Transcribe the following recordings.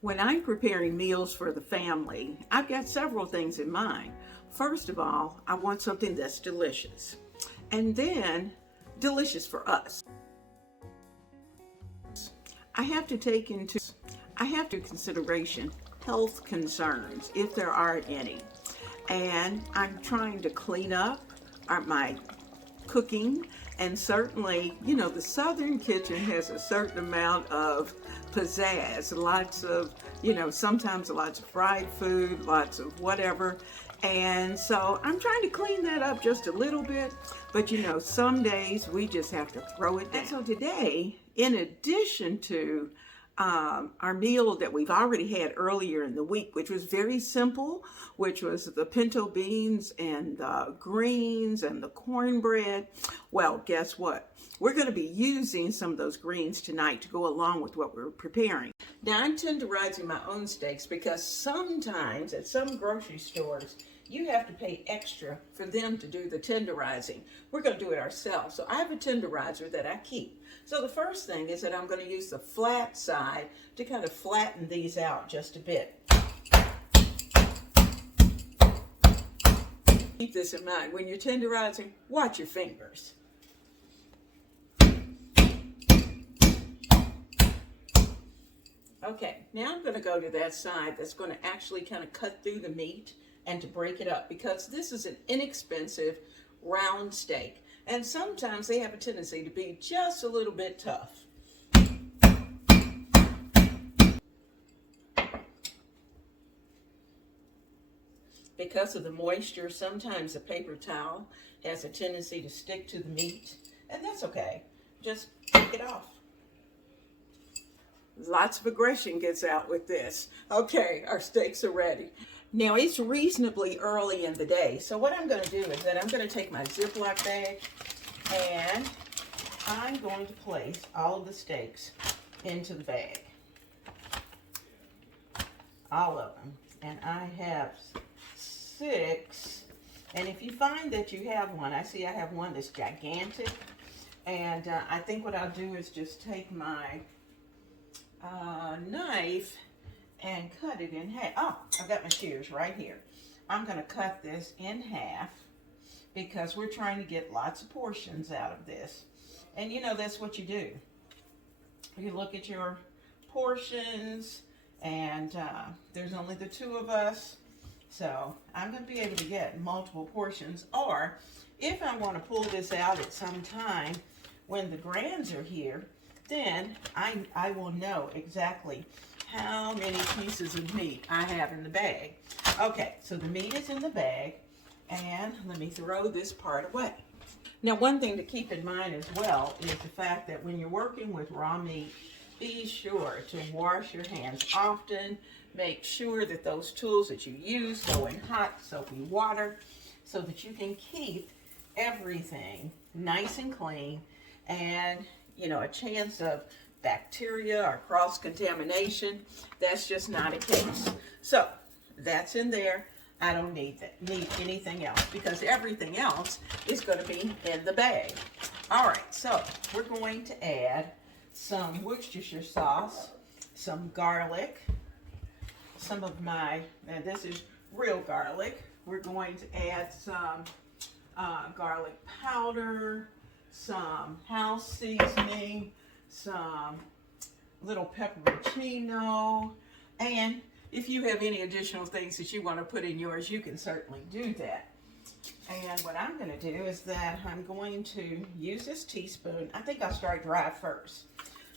When I'm preparing meals for the family, I've got several things in mind. First of all, I want something that's delicious, and then delicious for us. I have to take into consideration health concerns, if there are any. And I'm trying to clean up my cooking, and certainly, the Southern kitchen has a certain amount of pizzazz, lots of, sometimes lots of fried food, lots of whatever. And so I'm trying to clean that up just a little bit, but some days we just have to throw it down. And so today, in addition to our meal that we've already had earlier in the week, which was very simple, which was the pinto beans and the greens and the cornbread. Well, guess what? We're going to be using some of those greens tonight to go along with what we're preparing. Now, I'm tenderizing my own steaks because sometimes at some grocery stores, you have to pay extra for them to do the tenderizing. We're going to do it ourselves. So I have a tenderizer that I keep. So the first thing is that I'm going to use the flat side to kind of flatten these out just a bit. Keep this in mind. When you're tenderizing, watch your fingers. Okay, now I'm going to go to that side that's going to actually kind of cut through the meat and to break it up, because this is an inexpensive round steak, and sometimes they have a tendency to be just a little bit tough. Because of the moisture, sometimes a paper towel has a tendency to stick to the meat, and that's okay. Just take it off. Lots of aggression gets out with this. Okay, our steaks are ready. Now, it's reasonably early in the day, so what I'm going to do is that I'm going to take my Ziploc bag and I'm going to place all of the steaks into the bag. All of them. And I have 6. And if you find that you have one, I have one that's gigantic. And I think what I'll do is just take my knife and cut it in half. Oh, I've got my shears right here. I'm going to cut this in half because we're trying to get lots of portions out of this. And that's what you do. You look at your portions, and there's only the 2 of us. So I'm going to be able to get multiple portions. Or if I want to pull this out at some time when the grands are here, then I will know exactly how many pieces of meat I have in the bag. Okay, so the meat is in the bag, and let me throw this part away. Now, one thing to keep in mind as well is the fact that when you're working with raw meat, be sure to wash your hands often. Make sure that those tools that you use go in hot, soapy water so that you can keep everything nice and clean, and a chance of bacteria or cross-contamination, that's just not a case. So that's in there. I don't need anything else because everything else is going to be in the bag. All right, so we're going to add some Worcestershire sauce, some garlic, some of my, and this is real garlic. We're going to add some garlic powder, some house seasoning, some little pepperoncino, and if you have any additional things that you want to put in yours, you can certainly do that. And what I'm going to do is that I'm going to use this teaspoon. I think I'll start dry first.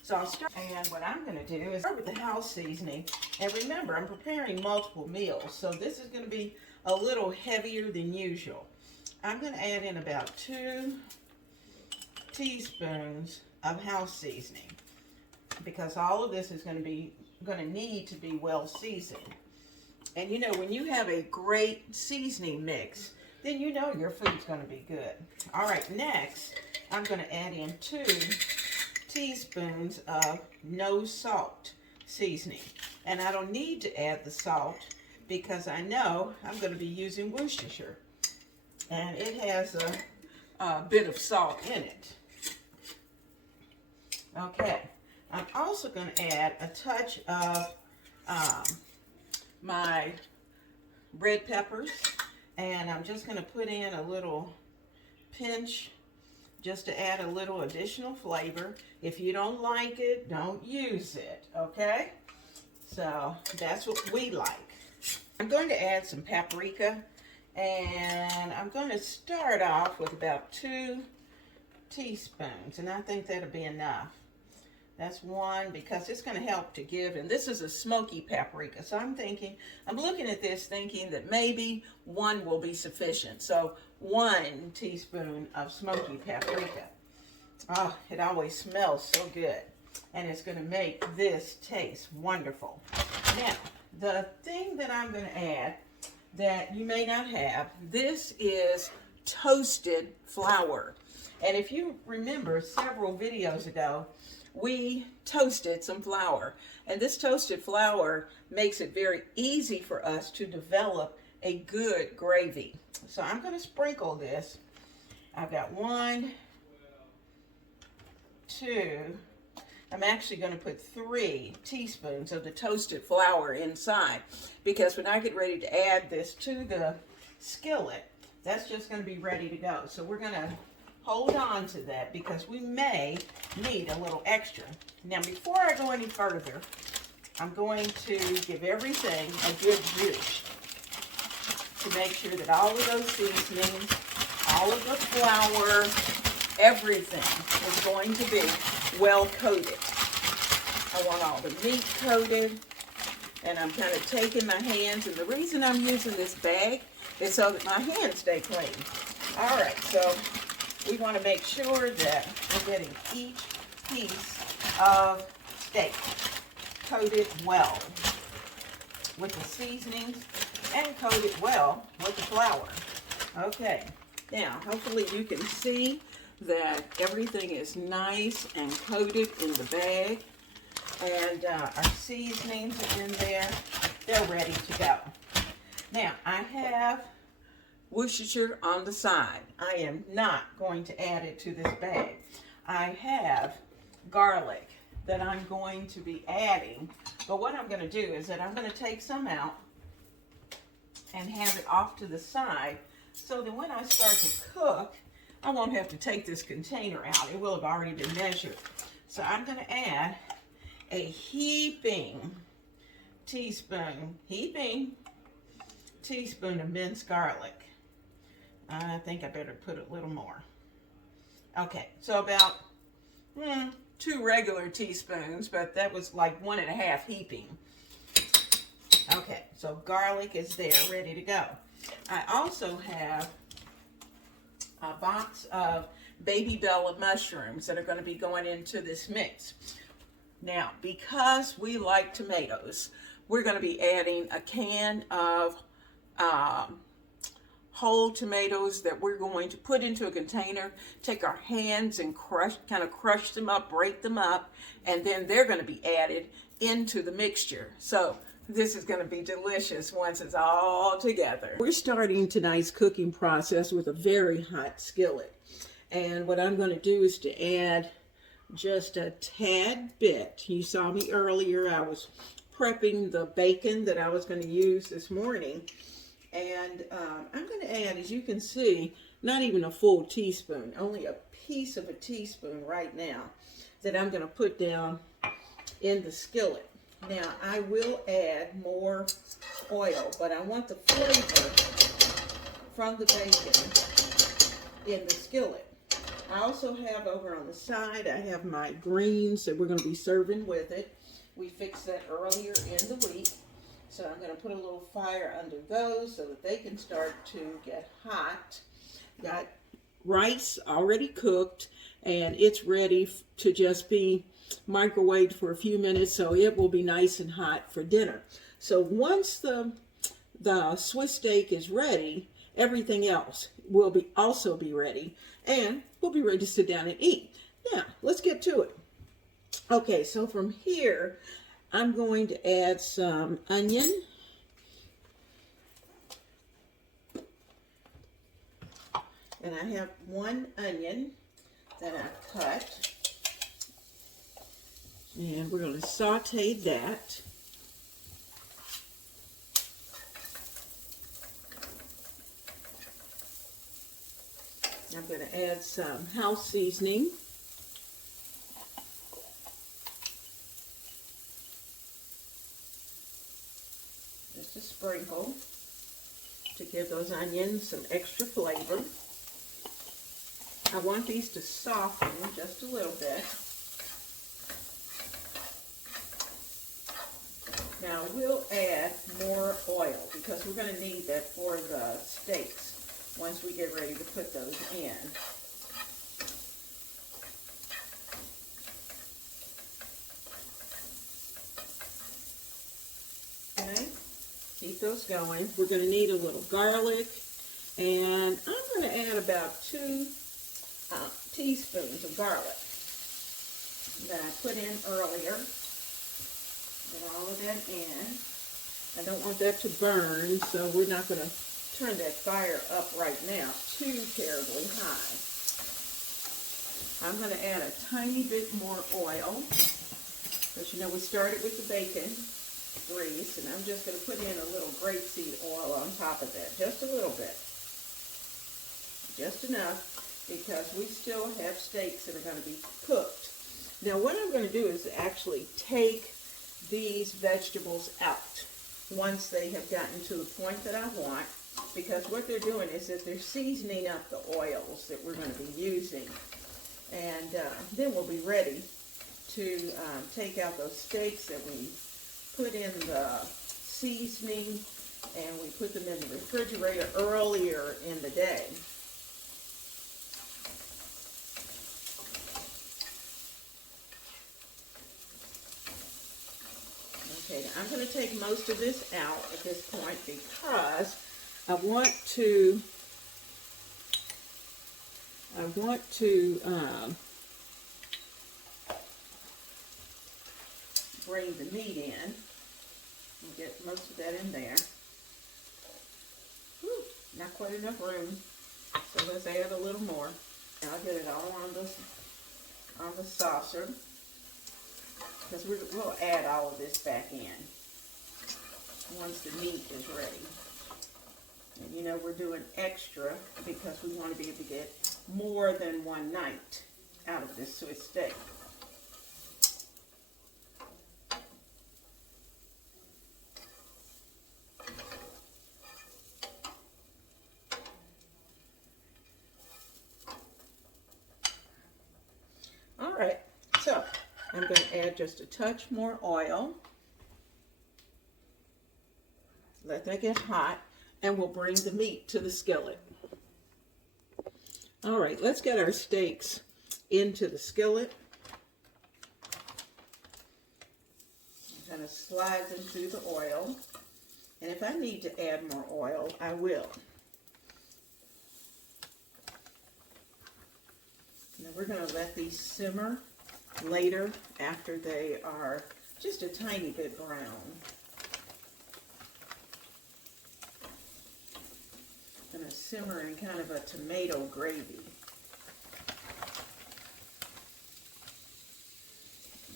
So I'll start, and what I'm going to do is start with the house seasoning. And remember, I'm preparing multiple meals, so this is going to be a little heavier than usual. I'm going to add in about 2 teaspoons of house seasoning, because all of this is going to need to be well seasoned. And when you have a great seasoning mix, then your food's going to be good. All right, next I'm going to add in 2 teaspoons of no salt seasoning. And I don't need to add the salt because I know I'm going to be using Worcestershire, and it has a bit of salt in it. Okay, I'm also going to add a touch of my red peppers, and I'm just going to put in a little pinch just to add a little additional flavor. If you don't like it, don't use it, okay? So that's what we like. I'm going to add some paprika, and I'm going to start off with about 2 teaspoons, and I think that'll be enough. That's 1 because it's going to help to give, and this is a smoky paprika, so I'm looking at this thinking that maybe 1 will be sufficient. So 1 teaspoon of smoky paprika. Oh, it always smells so good, and it's going to make this taste wonderful. Now, the thing that I'm going to add that you may not have, this is toasted flour. And if you remember several videos ago, we toasted some flour. And this toasted flour makes it very easy for us to develop a good gravy. So I'm going to sprinkle this. I've got 1, 2, I'm actually going to put 3 teaspoons of the toasted flour inside, because when I get ready to add this to the skillet, that's just going to be ready to go. So we're going to hold on to that because we may need a little extra. Now, before I go any further, I'm going to give everything a good zhuzh to make sure that all of those seasonings, all of the flour, everything is going to be well coated. I want all the meat coated, and I'm kind of taking my hands, and the reason I'm using this bag is so that my hands stay clean. All right, so we want to make sure that we're getting each piece of steak coated well with the seasonings and coated well with the flour. Okay, now hopefully you can see that everything is nice and coated in the bag, and our seasonings are in there. They're ready to go. Now, I have Worcestershire on the side. I am not going to add it to this bag. I have garlic that I'm going to be adding, but what I'm going to do is that I'm going to take some out and have it off to the side so that when I start to cook, I won't have to take this container out. It will have already been measured. So I'm going to add a heaping teaspoon of minced garlic. I think I better put a little more. Okay, so about 2 regular teaspoons, but that was like 1.5 heaping. Okay, so garlic is there, ready to go. I also have a box of baby bella mushrooms that are going to be going into this mix. Now, because we like tomatoes, we're going to be adding a can of whole tomatoes that we're going to put into a container, take our hands and kind of crush them up, break them up, and then they're going to be added into the mixture. So this is going to be delicious once it's all together. We're starting tonight's cooking process with a very hot skillet. And what I'm going to do is to add just a tad bit. You saw me earlier. I was prepping the bacon that I was going to use this morning. And I'm going to add, as you can see, not even a full teaspoon, only a piece of a teaspoon right now that I'm going to put down in the skillet. Now, I will add more oil, but I want the flavor from the bacon in the skillet. I also have over on the side, I have my greens that we're going to be serving with it. We fixed that earlier in the week. So I'm going to put a little fire under those so that they can start to get hot. Got rice already cooked, and it's ready to just be microwaved for a few minutes, so it will be nice and hot for dinner. So once the Swiss steak is ready, everything else will also be ready, and we'll be ready to sit down and eat. Now, let's get to it. Okay, so from here, I'm going to add some onion. And I have 1 onion that I cut. And we're going to saute that. I'm going to add some house seasoning. Just a sprinkle to give those onions some extra flavor. I want these to soften just a little bit. Now we'll add more oil because we're going to need that for the steaks once we get ready to put those in. Okay, keep those going. We're going to need a little garlic, and I'm going to add about 2 teaspoons of garlic that I put in earlier. Get all of that in. I don't want that to burn, so we're not going to turn that fire up right now too terribly high. I'm going to add a tiny bit more oil, because you know we started with the bacon grease, and I'm just going to put in a little grapeseed oil on top of that, just a little bit. Just enough, because we still have steaks that are going to be cooked. Now what I'm going to do is actually take these vegetables out once they have gotten to the point that I want, because what they're doing is that they're seasoning up the oils that we're going to be using, and then we'll be ready to take out those steaks that we put in the seasoning, and we put them in the refrigerator earlier in the day. Okay, I'm going to take most of this out at this point because I want to bring the meat in. We'll get most of that in there. Whew, not quite enough room, so let's add a little more. And I'll get it all on the saucer, because we'll add all of this back in once the meat is ready. And you know we're doing extra because we want to be able to get more than one night out of this Swiss steak. All right, so I'm going to add just a touch more oil. Let that get hot, and we'll bring the meat to the skillet. All right, let's get our steaks into the skillet. I'm going to slide them through the oil, and if I need to add more oil, I will. Now we're going to let these simmer later after they are just a tiny bit brown. Going to simmer in kind of a tomato gravy.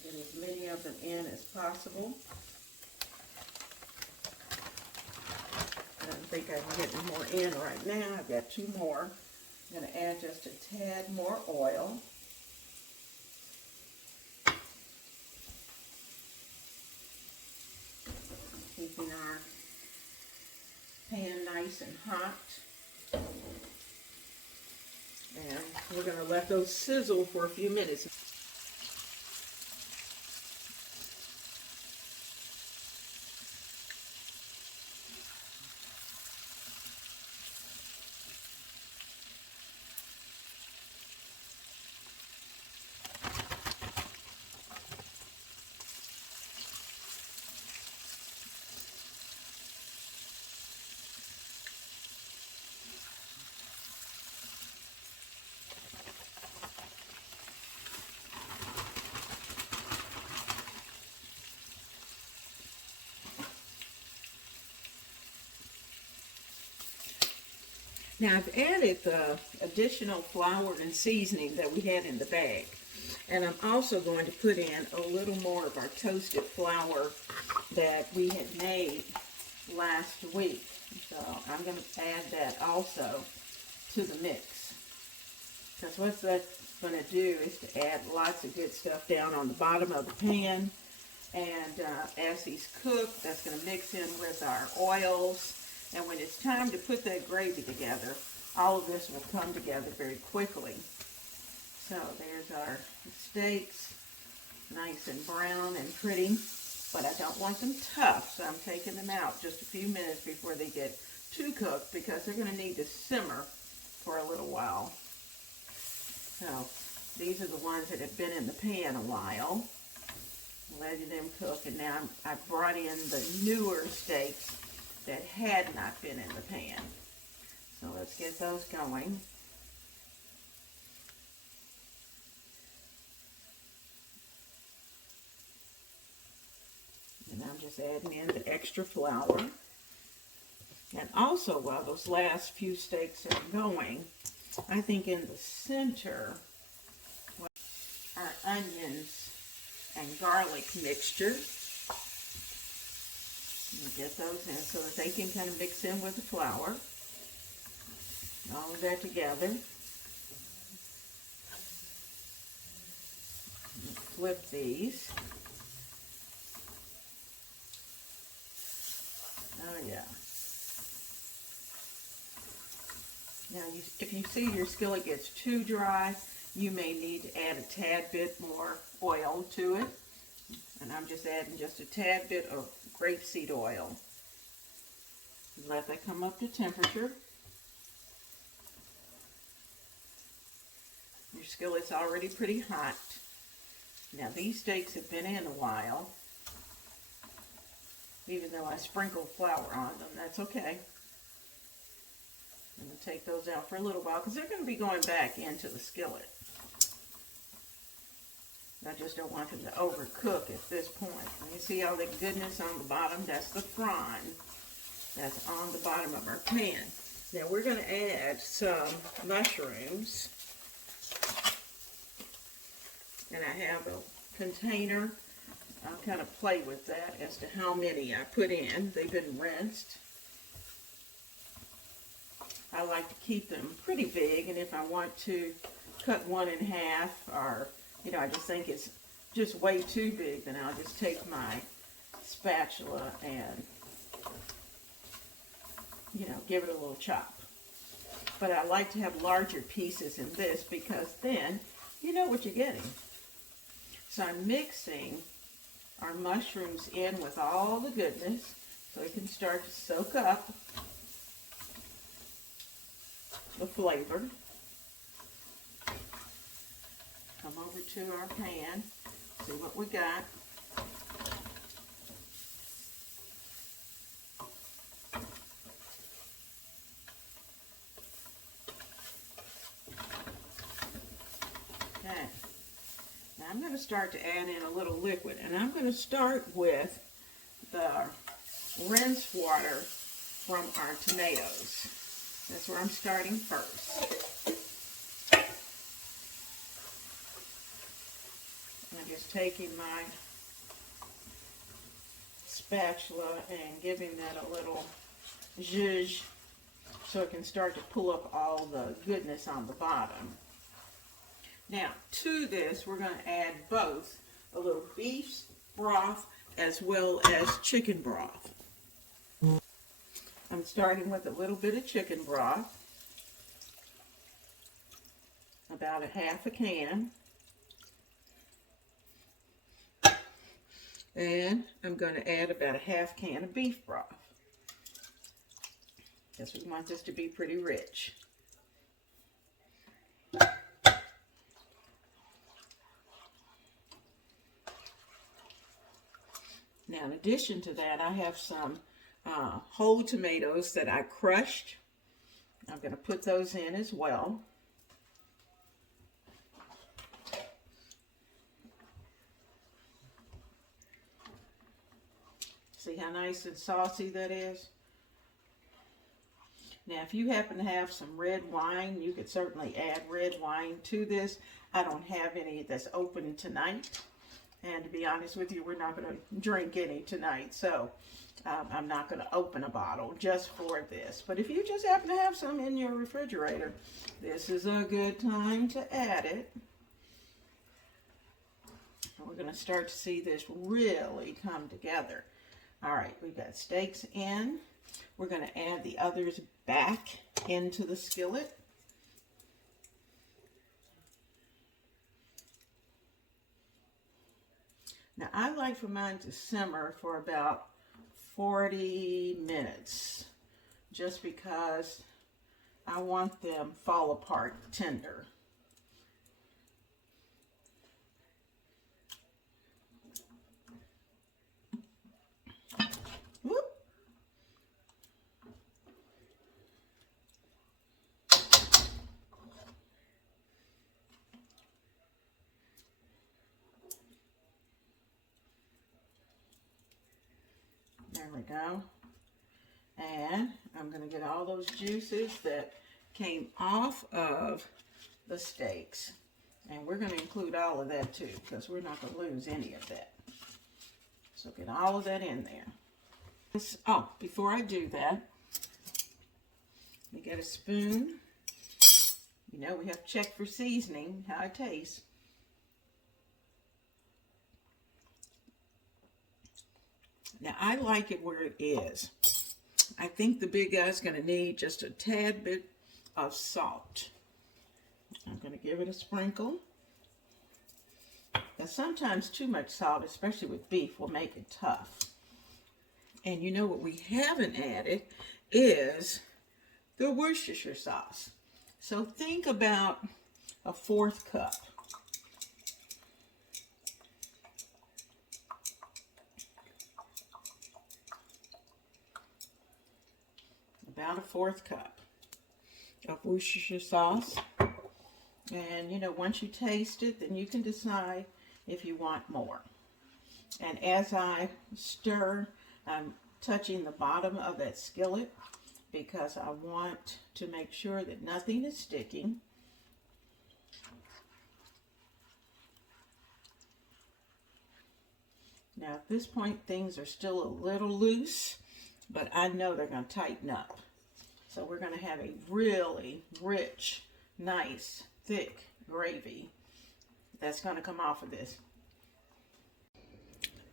Get as many of them in as possible. I don't think I can get more in right now. I've got 2 more. I'm going to add just a tad more oil. Keeping our pan nice and hot. And we're going to let those sizzle for a few minutes. Now I've added the additional flour and seasoning that we had in the bag. And I'm also going to put in a little more of our toasted flour that we had made last week. So I'm going to add that also to the mix. Because what that's going to do is to add lots of good stuff down on the bottom of the pan. And as these cook, that's going to mix in with our oils. And when it's time to put that gravy together, all of this will come together very quickly. So there's our steaks, nice and brown and pretty. But I don't want them tough, so I'm taking them out just a few minutes before they get too cooked, because they're going to need to simmer for a little while. So these are the ones that have been in the pan a while, letting them cook. And now I've brought in the newer steaks that had not been in the pan. So let's get those going. And I'm just adding in the extra flour. And also, while those last few steaks are going, I think in the center, our onions and garlic mixture. You get those in so that they can kind of mix in with the flour. All of that together. Flip these. Oh yeah. Now, if you see your skillet gets too dry, you may need to add a tad bit more oil to it. And I'm just adding just a tad bit of grapeseed oil. Let that come up to temperature. Your skillet's already pretty hot. Now, these steaks have been in a while. Even though I sprinkled flour on them, that's okay. I'm going to take those out for a little while because they're going to be going back into the skillet. I just don't want them to overcook at this point. And you see all the goodness on the bottom? That's the frond that's on the bottom of our pan. Now we're going to add some mushrooms. And I have a container. I'll kind of play with that as to how many I put in. They've been rinsed. I like to keep them pretty big, and if I want to cut one in half, or, you know, I just think it's just way too big, then I'll just take my spatula and, you know, give it a little chop. But I like to have larger pieces in this because then you know what you're getting. So I'm mixing our mushrooms in with all the goodness so it can start to soak up the flavor. Come over to our pan, see what we got. Okay, now I'm going to start to add in a little liquid, and I'm going to start with the rinse water from our tomatoes. That's where I'm starting first. I'm just taking my spatula and giving that a little zhuzh so it can start to pull up all the goodness on the bottom. Now, to this, we're going to add both a little beef broth as well as chicken broth. I'm starting with a little bit of chicken broth, about a half a can. And I'm going to add about a half can of beef broth, because we want this to be pretty rich. Now, in addition to that, I have some whole tomatoes that I crushed. I'm going to put those in as well. See how nice and saucy that is? Now, if you happen to have some red wine, you could certainly add red wine to this. I don't have any that's open tonight. And to be honest with you, we're not going to drink any tonight. So I'm not going to open a bottle just for this. But if you just happen to have some in your refrigerator, this is a good time to add it. And we're going to start to see this really come together. All right, we've got steaks in. We're going to add the others back into the skillet. Now, I like for mine to simmer for about 40 minutes, just because I want them fall apart tender. Whoop. There we go. And I'm going to get all those juices that came off of the steaks. And we're going to include all of that too, because we're not going to lose any of that. So get all of that in there. Oh, before I do that, we get a spoon. You know, we have to check for seasoning, how it tastes. Now, I like it where it is. I think the big guy's going to need just a tad bit of salt. I'm going to give it a sprinkle. Now, sometimes too much salt, especially with beef, will make it tough. And you know what we haven't added is the Worcestershire sauce. So think about a 1/4 cup. About a 1/4 cup of Worcestershire sauce. And you know, once you taste it, then you can decide if you want more. And as I stir, I'm touching the bottom of that skillet because I want to make sure that nothing is sticking. Now at this point, things are still a little loose, but I know they're going to tighten up. So we're going to have a really rich, nice, thick gravy that's going to come off of this.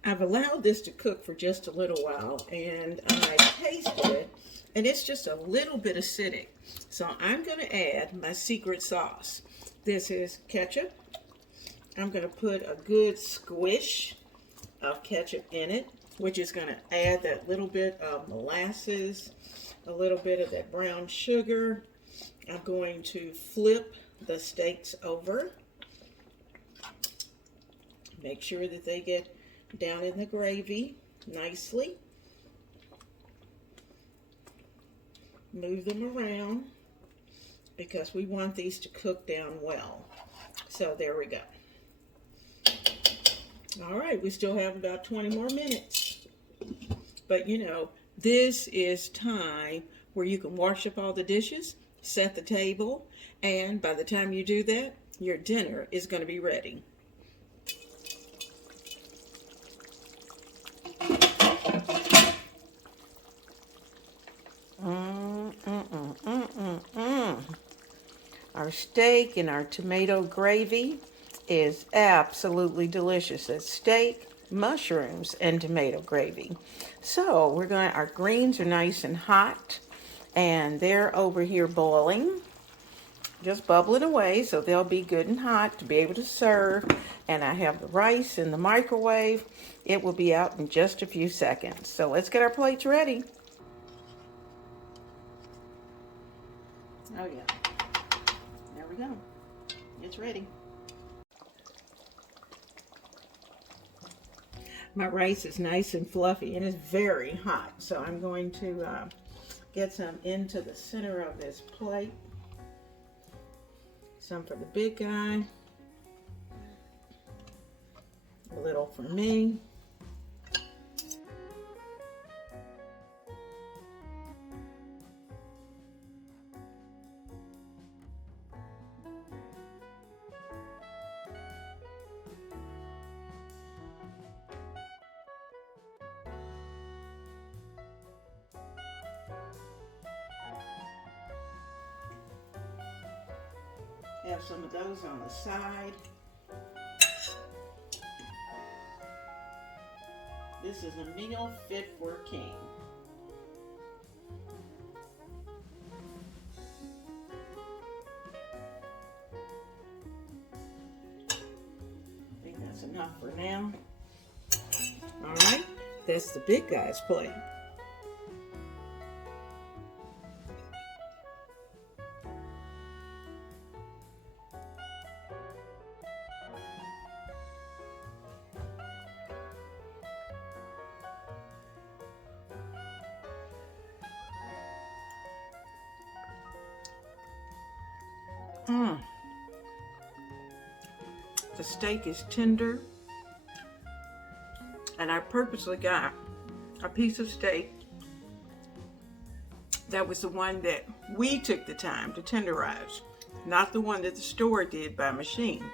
I've allowed this to cook for just a little while, and I tasted it, and it's just a little bit acidic. So I'm going to add my secret sauce. This is ketchup. I'm going to put a good squish of ketchup in it, which is going to add that little bit of molasses, a little bit of that brown sugar. I'm going to flip the steaks over. Make sure that they get down in the gravy nicely. Move them around because we want these to cook down well. So there we go. All right, we still have about 20 more minutes. But you know, this is time where you can wash up all the dishes, set the table, and by the time you do that, your dinner is going to be ready. Our steak and our tomato gravy is absolutely delicious. It's steak, mushrooms, and tomato gravy. So our greens are nice and hot, and they're over here boiling, just bubbling away, so they'll be good and hot to be able to serve. And I have the rice in the microwave. It will be out in just a few seconds. So let's get our plates ready. Oh yeah, there we go. It's ready. My rice is nice and fluffy and it's very hot. So I'm going to get some into the center of this plate. Some for the big guy. A little for me. have some of those on the side. This is a meal fit for a king. I think that's enough for now. All right, that's the big guy's plate. The steak is tender, and I purposely got a piece of steak that was the one that we took the time to tenderize, not the one that the store did by machine,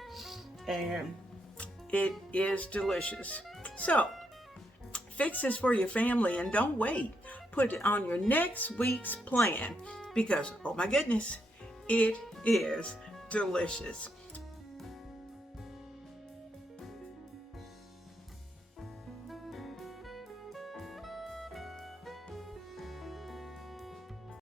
and it is delicious. So fix this for your family and don't wait. Put it on your next week's plan because, oh my goodness, it is delicious.